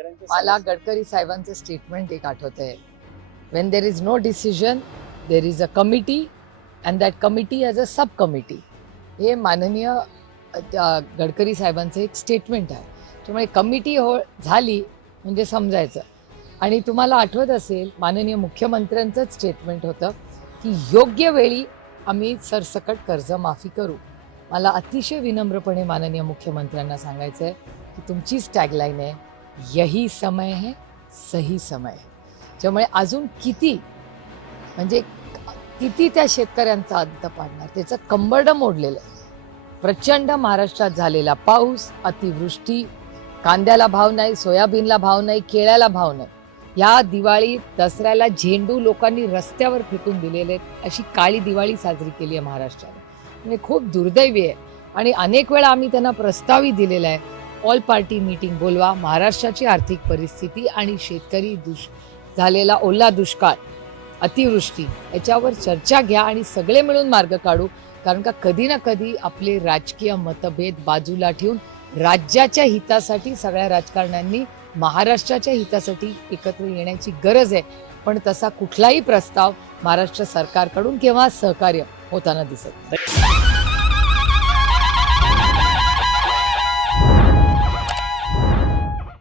शेतकऱ्यांच्या मला समस्या- गडकरी साहेबांचं स्टेटमेंट एक आठवतंय, when there is no decision there is a committee and that committee as a sub committee. हे माननीय गडकरी साहेबांचं एक स्टेटमेंट आहे. त्यामुळे कमिटी झाली म्हणजे समजायचं. आणि तुम्हाला आठवत असेल माननीय मुख्यमंत्र्यांचंच स्टेटमेंट होतं की योग्य वेळी आम्ही सरसकट कर्जमाफी करू. मला अतिशय विनम्रपणे माननीय मुख्यमंत्र्यांना सांगायचं आहे की तुमचीच टॅगलाईन आहे, यही समय है सही समय है. त्यामुळे अजून किती म्हणजे किती त्या शेतकऱ्यांचा अंत पाडणार, त्याचं कंबरडं मोडलेलं आहे. प्रचंड महाराष्ट्रात झालेला पाऊस, अतिवृष्टी, कांद्याला भाव नाही, सोयाबीनला भाव नाही, केळ्याला भाव नाही. या दिवाळी दसऱ्याला झेंडू लोकांनी रस्त्यावर फेकून दिलेले आहेत. अशी काळी दिवाळी साजरी केली आहे महाराष्ट्राने. म्हणजे खूप दुर्दैवी आहे. आणि अनेक वेळा आम्ही त्यांना प्रस्तावही दिलेला आहे, ऑल पार्टी मीटिंग बोलवा, महाराष्ट्राची आर्थिक परिस्थिती आणि शेतकरी झालेला ओला दुष्काळ, अतिवृष्टी याच्यावर चर्चा घ्या आणि सगळे मिळून मार्ग काढू. कारण का कधी ना कधी आपले राजकीय मतभेद बाजूला ठेवून राज्याच्या हितासाठी सगळ्या राजकारण्यांनी महाराष्ट्राच्या हितासाठी एकत्र येण्याची गरज आहे. पण तसा कुठलाही प्रस्ताव महाराष्ट्र सरकारकडून किंवा सहकार्य होताना दिसत नाही.